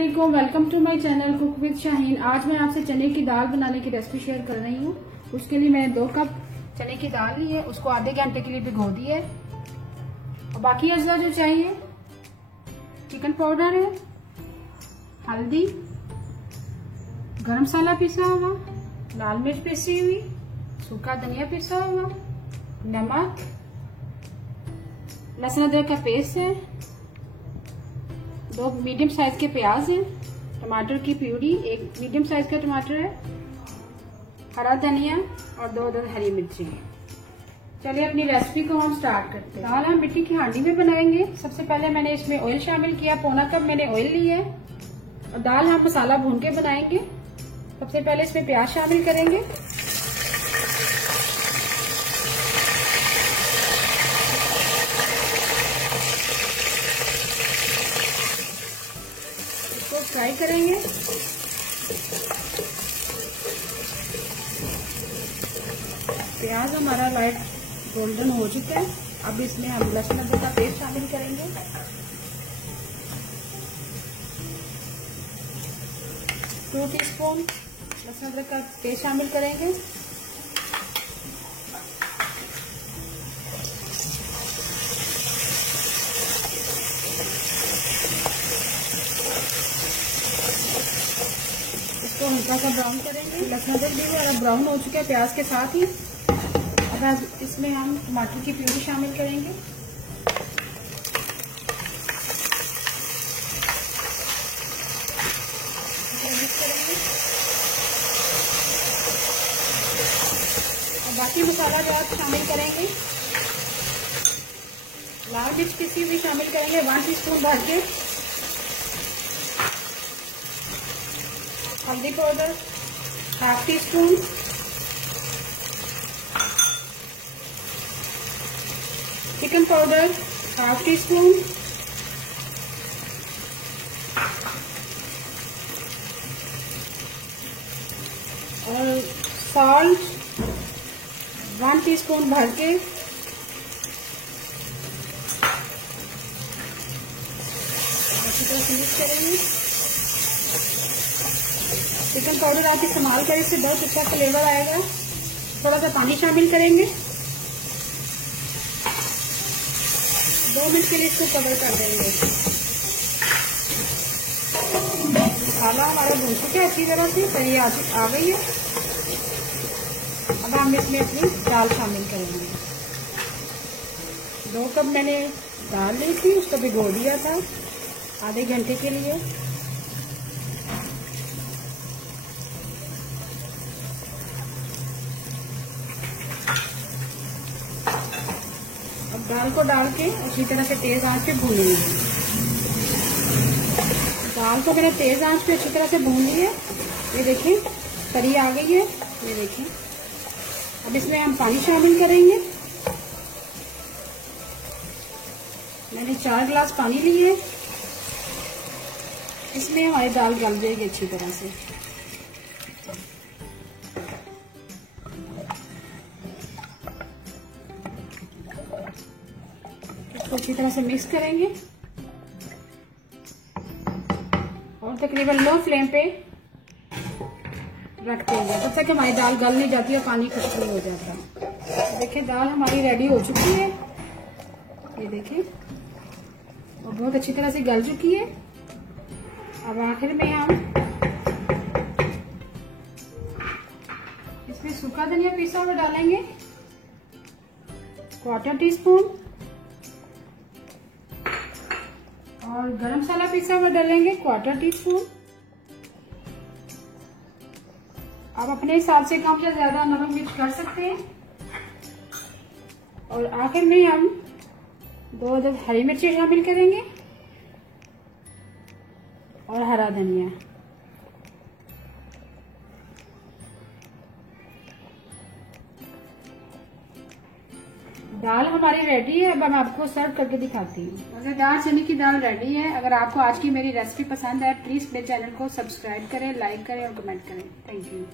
अस्सलामुअलैकुम, welcome to my channel cook with Shaheen. आज मैं आपसे चने की दाल बनाने की रेसिपी शेयर कर रही हूँ। उसके लिए मैंने 2 कप चने की दाल ली है, उसको आधे घंटे के लिए भिगो दी है। और बाकी अज्जा जो चाहिए, चिकन पाउडर है, हल्दी, गरम मसाला पिसा हुआ, लाल मिर्च पिसी हुई, सूखा धनिया पिसा हुआ, नमक, लहसुन अदरक का पेस्ट है, 2 मीडियम साइज के प्याज हैं, टमाटर की प्यूरी, 1 मीडियम साइज का टमाटर है, हरा धनिया और 2 हरी मिर्ची है। चलिए अपनी रेसिपी को हम स्टार्ट करते हैं। दाल हम मिट्टी की हांडी में बनाएंगे। सबसे पहले मैंने इसमें ऑयल शामिल किया, पौना कप मैंने ऑयल ली है। और दाल हम मसाला भून के बनाएंगे। सबसे पहले इसमें प्याज शामिल करेंगे, फ्राई करेंगे। प्याज हमारा लाइट गोल्डन हो चुका है। अब इसमें हम लहसुन अदरक का पेस्ट शामिल करेंगे, 2 टीस्पून लहसुन अदरक का पेस्ट शामिल करेंगे। तो हल्का सा ब्राउन करेंगे। लहसुन अदरक भी हमारा ब्राउन हो चुका है प्याज के साथ ही। अब इसमें हम टमाटर की प्यूरी शामिल करेंगे, और बाकी मसाला जो आप शामिल करेंगे, लाल मिर्च पिसी हुई शामिल करेंगे 1 टीस्पून भर के, हल्दी powder 1/2 teaspoon, chicken powder 1/2 teaspoon, और सॉल्ट 1 टीस्पून भर के, अच्छी तरह से मिक्स करेंगे। चिकन पाउडर आप इस्तेमाल करें, इससे बहुत अच्छा फ्लेवर आएगा। थोड़ा सा पानी शामिल करेंगे, 2 मिनट के लिए इसको कवर कर देंगे। मसाला हमारा भून चुका है अच्छी तरह से, तरी आ गई है। अब हम इसमें अपनी दाल शामिल करेंगे। 2 कप मैंने दाल ली थी, उसको भिगो दिया था आधे घंटे के लिए। अब दाल को डाल के अच्छी तरह से तेज आंच पे भूनेंगे। दाल को मैंने तेज आंच पे अच्छी तरह से भून ली है। ये देखिए तरी आ गई है, ये देखिए। अब इसमें हम पानी शामिल करेंगे। मैंने 4 गिलास पानी लिए। इसमें हमारी दाल गल जाएगी अच्छी तरह से। इसको अच्छी तरह से मिक्स करेंगे और तकरीबन लो फ्लेम पे रख देंगे तब तक हमारी दाल गल नहीं जाती और पानी खुश्क नहीं हो जाता। देखिए दाल हमारी रेडी हो चुकी है, ये देखिए, और बहुत अच्छी तरह से गल चुकी है। अब आखिर में हम इसमें सूखा धनिया पिसा हुआ डालेंगे, 1/4 टीस्पून, और गरम मसाला पिसा हुआ डालेंगे 1/4 टीस्पून। आप अपने हिसाब से कम या ज्यादा नमक मिर्च कर सकते हैं। और आखिर में हम 2 हरी मिर्ची शामिल करेंगे और हरा धनिया। दाल हमारी रेडी है। अब मैं आपको सर्व करके दिखाती हूँ। मजेदार चने की दाल रेडी है। अगर आपको आज की मेरी रेसिपी पसंद आए, प्लीज मेरे चैनल को सब्सक्राइब करें, लाइक करें और कमेंट करें। Thank you.